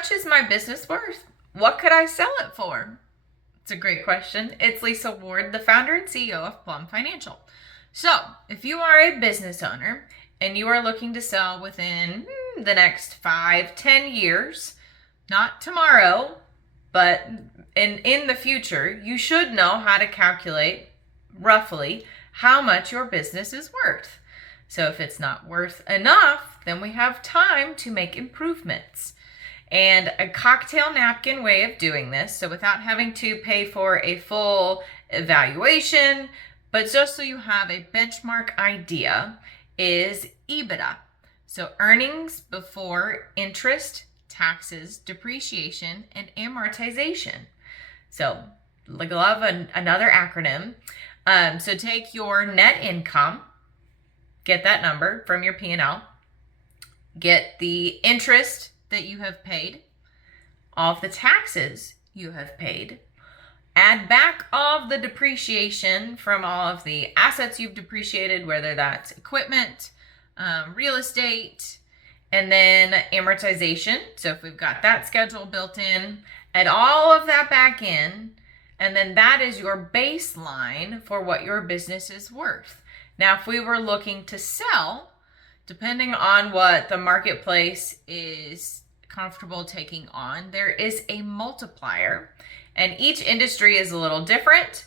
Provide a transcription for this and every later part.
much is my business worth? What could I sell it for? It's a great question. It's Lisa Ward, the founder and CEO of Plum Financial. So, if you are a business owner and you are looking to sell within the next 5-10 years, not tomorrow, but in the future, you should know how to calculate roughly how much your business is worth. So if it's not worth enough, then we have time to make improvements. And a cocktail napkin way of doing this, so without having to pay for a full evaluation, but just so you have a benchmark idea, is EBITDA. So earnings before interest, taxes, depreciation, and amortization. So like love another acronym. So take your net income, get that number from your P&L, get the interest that you have paid, all of the taxes you have paid, add back all of the depreciation from all of the assets you've depreciated, whether that's equipment, real estate, and then amortization. So if we've got that schedule built in, add all of that back in, and then that is your baseline for what your business is worth. Now, if we were looking to sell, depending on what the marketplace is comfortable taking on, there is a multiplier, and each industry is a little different.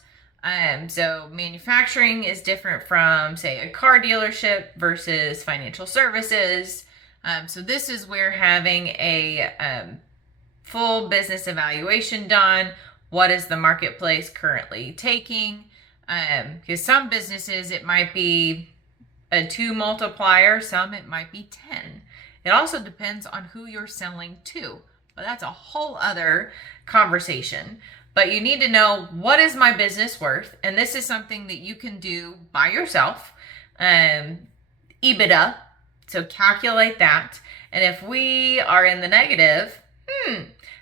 So manufacturing is different from, say, a car dealership versus financial services. So this is where having a full business evaluation done. What is the marketplace currently taking? Because some businesses, it might be a 2 multiplier, some it might be 10. It also depends on who you're selling to, but that's a whole other conversation. But you need to know, what is my business worth? And this is something that you can do by yourself. EBITDA, so calculate that. And if we are in the negative,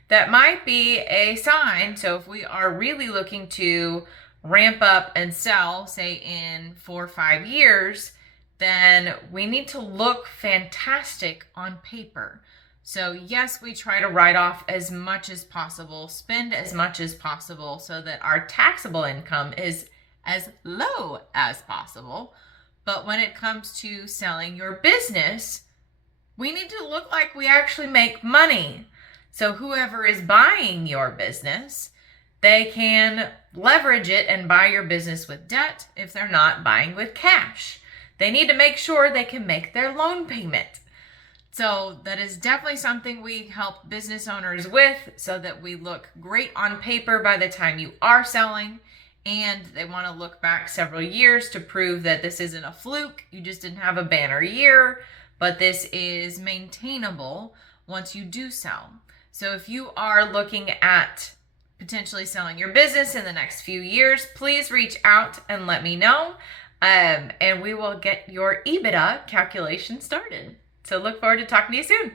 that might be a sign. So if we are really looking to ramp up and sell, say in 4 or 5 years, then we need to look fantastic on paper. So yes, we try to write off as much as possible, spend as much as possible so that our taxable income is as low as possible. But when it comes to selling your business, we need to look like we actually make money. So whoever is buying your business, they can leverage it and buy your business with debt if they're not buying with cash. They need to make sure they can make their loan payment. So that is definitely something we help business owners with, so that we look great on paper by the time you are selling. And they want to look back several years to prove that this isn't a fluke. You just didn't have a banner year, but this is maintainable once you do sell. So if you are looking at potentially selling your business in the next few years, please reach out and let me know. And we will get your EBITDA calculation started. So look forward to talking to you soon.